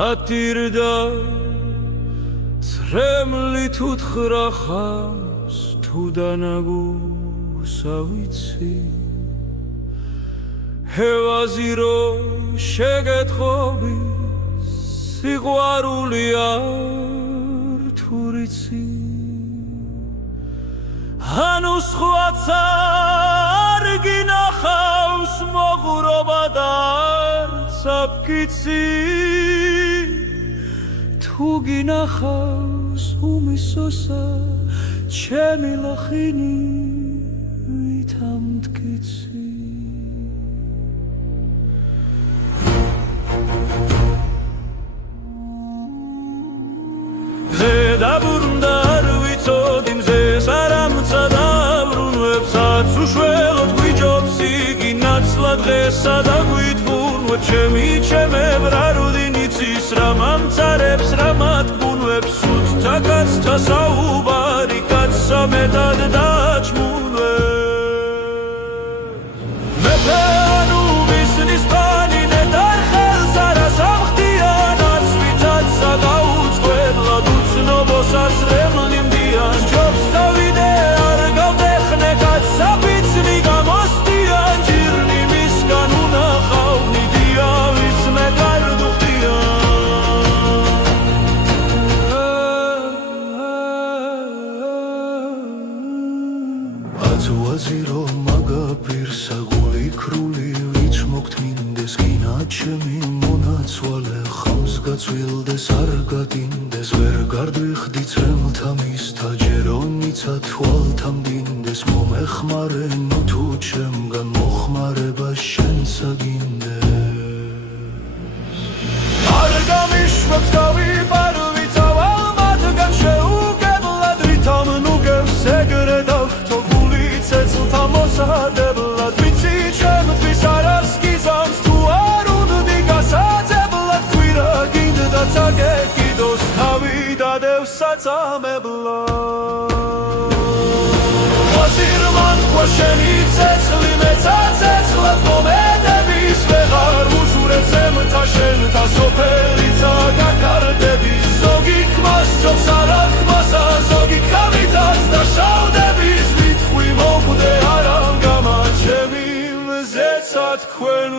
ატირდა წრემლი თუთხრა ხამს თუ დანაგურსა ვიცი ჰევაზი რო შეგეთხოვი სიყვარული არ თუ რიცი ანუ სხვაც არ გინახავს მოღრობა და არც აფკიცი თუ გინახავს უმისოსა ჩემი ლახინი ვითამტკიცი ზედაბრუნდა არ ვიცოდი მზეს არ ამცა დაბრუნვებსაც უშველოდ გვიჯობს იგი ნაცვლად დღესა და გვითბუნვებ ჩემებ რა რუდინიცის რა მამცარებს რა მათბუნვებს სუცთა კაცთა საუბარი კაცსა მეტად დაჩმუნვებს მეფე ანუ მისნის პანი ნეტარ ხელს არას ამხდიან არც ვითაც საგაუწყებლად უცნობოსაც რემლი მდიან ჯობს დავიდე არ გავდეხნე კაცსა ბიცნი გამოსდიან ჯირნი მისგან უნახავნი დიავის მე გარდუხდიან აწუაზი რომ მაგაფირსა გული ქრული ვიც მოგთმინდეს გინა ჩემი მონაცვალე ხამს გაწვილდეს არ გადინდეს ვერ გარდვიხდი წრემლთა მისთა ჯერონიცა თვალთა მდინდეს მომეხმარე ნუ თუ ჩემგან მოხმარება შენც აგინდეს არ გამიშვებს გავიპარვი წავალ მათგან შეუგებლად ვითამ ნუგებს ეგრე დავხტო გული ცეცხლთა მოსადებლად ვიცი ჩემთვის არას გიზამს თუ არ უნდი გასაძებლად ქვირა გინდა წაგეკიდოს თავი დადევს საწამებლად ვაზირმან თქვა შენი ცეცხლი მეცა ცეცხლად მომედების ვეღარ უშურებ ზემთა შენთა სოფელიცა გაკარდების ზოგი ქმას ჯობს არა ხმასა ზოგი ხავითაც მოგვდე არამ გამაჩემი მზეცა თქვენ